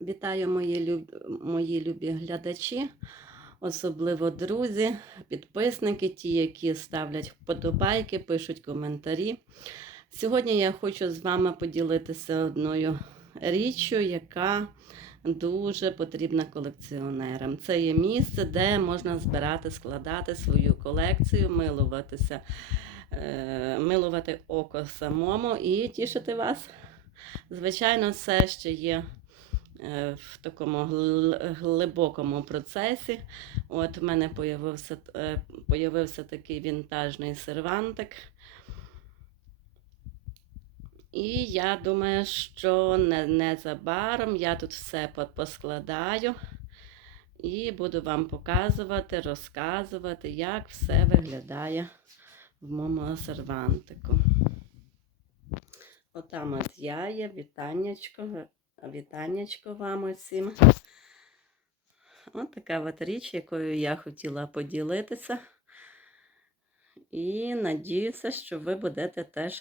Вітаю мої, люб... мої любі глядачі, особливо друзі, підписники, ті, які ставлять вподобайки, пишуть коментарі. Сьогодні я хочу з вами поділитися одною річчю, яка дуже потрібна колекціонерам. Це є місце, де можна збирати, складати свою колекцію, милуватися, е, милувати око самому і тішити вас. Звичайно, все ще є в такому глибокому процесі. От в мене появився, е, появився такий вінтажний сервантик. І я думаю, що не, незабаром я тут все поскладаю і буду вам показувати, розказувати, як все виглядає в моєму сервантику. Отам от я є, вітаннячко, вітаннячко вам усім. От така от річ, якою я хотіла поділитися. І надіюся, що ви будете теж